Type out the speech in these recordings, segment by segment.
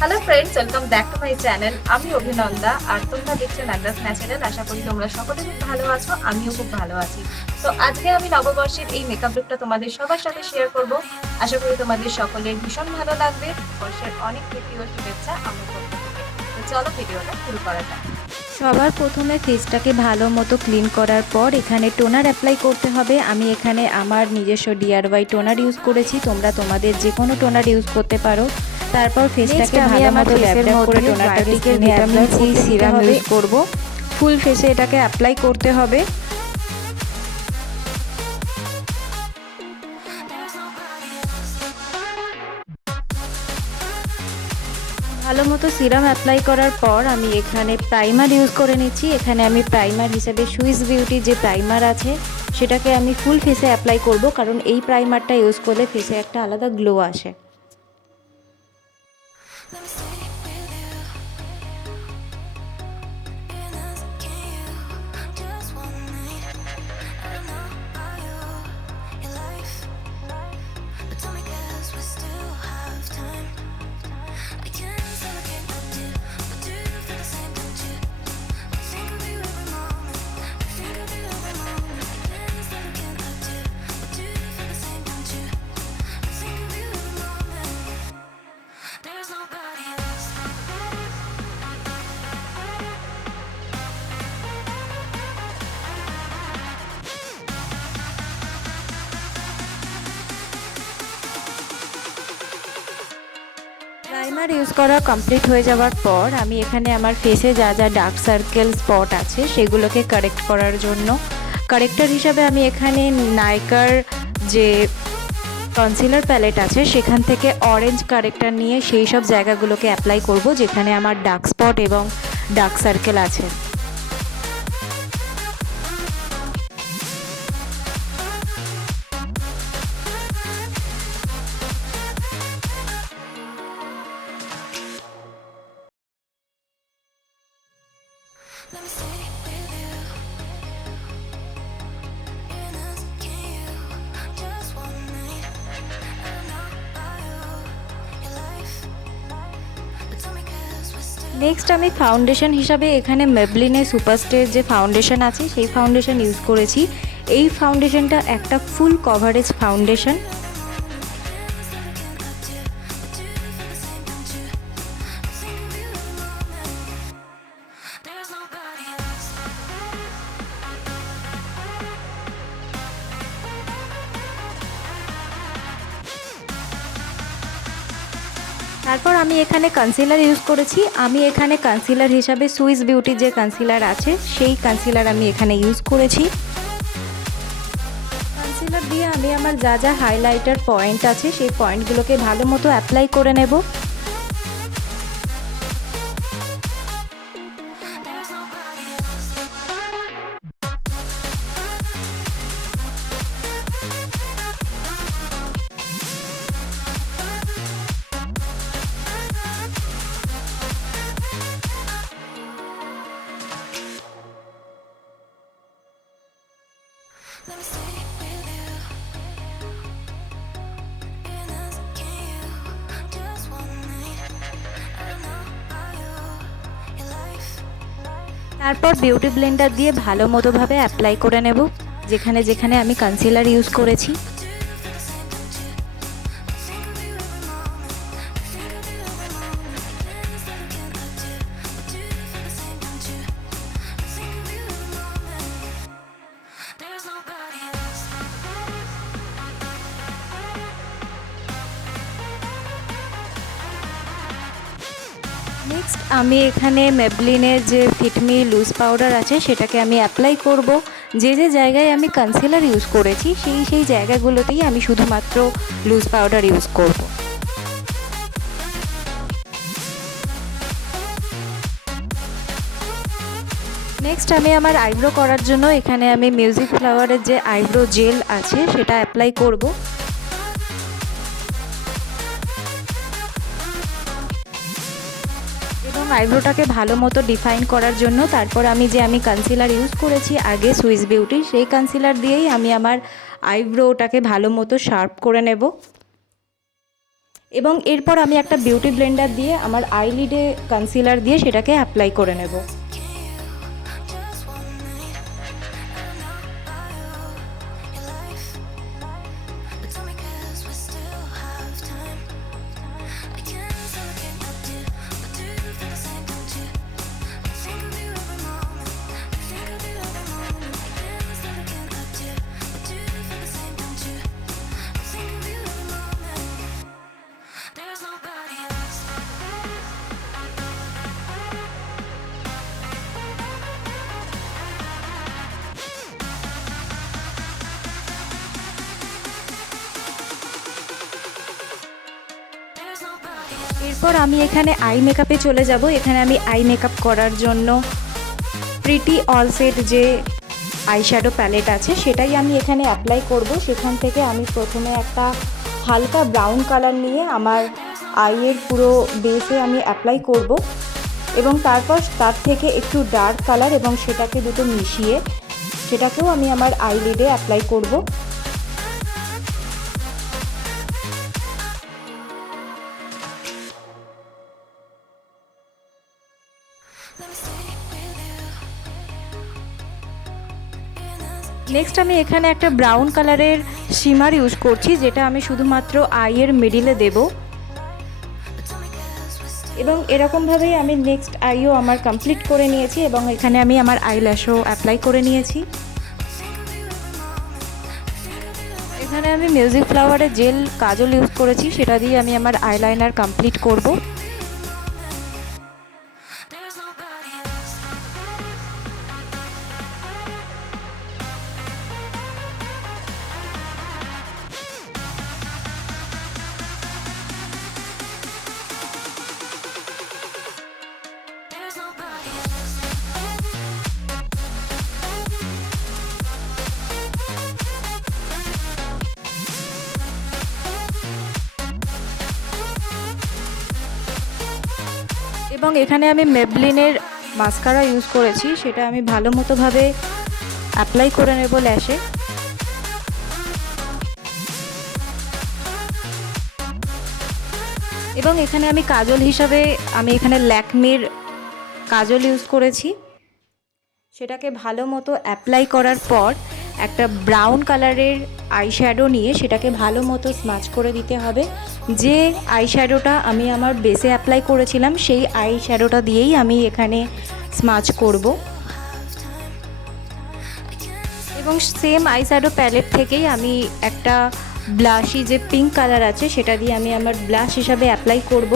Hello friends, welcome back to my channel. আমি অভিনন্দা আর তোমরা দেখছো নান্দাস ন্যাচারাল। আশা করি তোমরা সকলে খুব ভালো আছো, আমিও খুব ভালো আছি। তো আজকে আমি নববর্ষের এই মেকআপ লুকটা তোমাদের সবার সাথে শেয়ার করব। আশা করি তোমাদের সকলের ভীষণ ভালো লাগবে। বর্ষের অনেক প্রীতি ও শুভেচ্ছা আমার পক্ষ থেকে। তো চলো ভিডিওটা শুরু করা যাক। সবার প্রথমে ফেসটাকে ভালো মতো ক্লিন করার পর এখানে টোনার অ্যাপ্লাই করতে হবে। আমি এখানে আমার নিজস্ব DIY টোনার ইউজ করেছি, তোমরা তোমাদের যে কোনো টোনার ইউজ করতে পারো। তারপর ফেসটাকে ভালো মতো ড্যাব ড্যাব করে টোনারটাকে ভিটামিন সি সিরাম ইউজ করব। ফুল ফেসে এটাকে অ্যাপ্লাই করতে হবে। ভালো মতো সিরাম অ্যাপ্লাই করার পর আমি এখানে প্রাইমার ইউজ করে নিচ্ছি। এখানে আমি প্রাইমার হিসেবে সুইস বিউটি যে প্রাইমার আছে সেটাকে আমি ফুল ফেসে অ্যাপ্লাই করব, কারণ এই প্রাইমারটা ইউজ করলে ফেসে একটা আলাদা গ্লো আসে। প্রাইমার ইউজ করা কমপ্লিট হয়ে যাওয়ার পর আমি এখানে আমার ফেসে যা যা ডার্ক সার্কেল স্পট আছে সেগুলোকে কারেক্ট করার জন্য কারেক্টর হিসাবে আমি এখানে নাইকার যে কনসিলার প্যালেট আছে সেখান থেকে অরেঞ্জ কারেক্টর নিয়ে সেই সব জায়গাগুলোকে অ্যাপ্লাই করব যেখানে আমার ডার্ক স্পট এবং ডার্ক সার্কেল আছে। নেক্সট আমি ফাউন্ডেশন হিসাবে এখানে মেবলিনের সুপারস্টের যে ফাউন্ডেশন আছে সেই ফাউন্ডেশন ইউজ করেছি। এই ফাউন্ডেশনটা একটা ফুল কভারেজ ফাউন্ডেশন। তারপর আমি এখানে কনসিলার ইউজ করেছি। আমি এখানে কনসিলার হিসাবে সুইস বিউটির যে কনসিলার আছে সেই কনসিলার আমি এখানে ইউজ করেছি। কনসিলার দিয়ে আমি আমার যা যা হাইলাইটার পয়েন্ট আছে সেই পয়েন্টগুলোকে ভালো মতো অ্যাপ্লাই করে নেব। তারপর বিউটি ব্লেন্ডার দিয়ে ভালো মতোভাবে অ্যাপ্লাই করে নেব যেখানে যেখানে আমি কনসিলার ইউজ করেছি। নেক্সট আমি এখানে মেবলিনের যে ফিটমি লুজ পাউডার আছে সেটাকে আমি অ্যাপ্লাই করব। যে যে জায়গায় আমি কনসিলার ইউজ করেছি সেই জায়গাগুলোতেই আমি শুধুমাত্র লুজ পাউডার ইউজ করব। নেক্সট আমি আমার আইব্রো করার জন্য এখানে আমি মিউজিক ফ্লাওয়ারের যে আইব্রো জেল আছে সেটা অ্যাপ্লাই করব। আইব্রোটাকে ভালো মতো ডিফাইন করার জন্য তারপর আমি কনসিলার ইউজ করেছি আগে সুইস বিউটি, সেই কনসিলার দিয়েই আমি আমার আইব্রোটাকে ভালো মতো শার্প করে নেব। এবং এরপর আমি একটা বিউটি ব্লেন্ডার দিয়ে আমার আইলিডে কনসিলার দিয়ে সেটাকে অ্যাপ্লাই করে নেব। এরপর আমি এখানে আই মেকআপে চলে যাব। এখানে আমি আই মেকআপ করার জন্য প্রিটি অল সেট যে আইশ্যাডো প্যালেট আছে সেটাই আমি এখানে অ্যাপ্লাই করব। সেখান থেকে আমি প্রথমে একটা হালকা ব্রাউন কালার নিয়ে আমার আইয়ের পুরো বেসে আমি অ্যাপ্লাই করব এবং তারপর তার থেকে একটু ডার্ক কালার এবং সেটাকে দুটো মিশিয়ে সেটাকেও আমি আমার আইলিডে অ্যাপ্লাই করব। নেক্সট আমি এখানে একটা ব্রাউন কালারের শিমার ইউজ করছি, যেটা আমি শুধুমাত্র আইয়ের মিডিলে দেব এবং এরকমভাবেই আমি নেক্সট আইও আমার কমপ্লিট করে নিয়েছি এবং এখানে আমি আমার আইল্যাশও অ্যাপ্লাই করে নিয়েছি। এখানে আমি মিউজিক ফ্লাওয়ারের জেল কাজল ইউজ করেছি, সেটা দিয়ে আমি আমার আইলাইনার কমপ্লিট করব। এবং এখানে আমি মেবলিনের মাস্কারা ইউজ করেছি, সেটা আমি ভালো মতোভাবে অ্যাপ্লাই করে নেব ল্যাশে। এবং এখানে আমি কাজল হিসাবে আমি এখানে ল্যাকমির কাজল ইউজ করেছি, সেটাকে ভালো মতো অ্যাপ্লাই করার পর একটা ব্রাউন কালারের আইশ্যাডো নিয়ে সেটাকে ভালো মতো স্মাচ করে দিতে হবে। যে আইশ্যাডোটা আমি আমার বেসে অ্যাপ্লাই করেছিলাম সেই আইশ্যাডোটা দিয়েই আমি এখানে স্মাচ করব এবং সেম আইশ্যাডো প্যালেট থেকেই আমি একটা ব্লাশি যে পিঙ্ক কালার আছে সেটা দিয়ে আমি আমার ব্লাশ হিসাবে অ্যাপ্লাই করব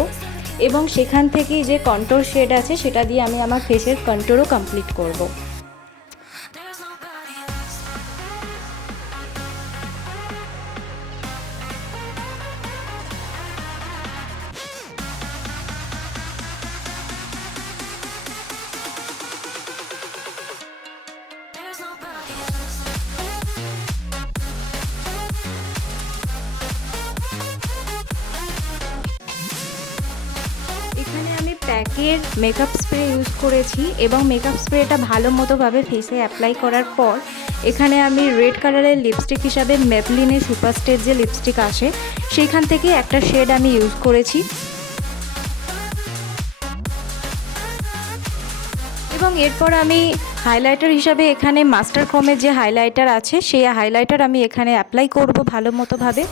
এবং সেখান থেকেই যে কন্ট্রোল শেড আছে সেটা দিয়ে আমি আমার ফেসের কন্ট্রোলও কমপ্লিট করব। এখানে আমি প্যাকের মেকআপ স্প্রে ইউজ করেছি এবং মেকআপ স্প্রেটা ভালো মতোভাবে ফেসে অ্যাপ্লাই করার পর এখানে আমি রেড কালারের লিপস্টিক হিসাবে মেবলিনের সুপারস্টের যে লিপস্টিক আসে সেইখান থেকে একটা শেড আমি ইউজ করেছি এবং এরপর আমি হাইলাইটার হিসাবে এখানে মাস্টার ক্রোমের যে হাইলাইটার আছে সেই হাইলাইটার আমি এখানে অ্যাপ্লাই করব ভালো মতোভাবে।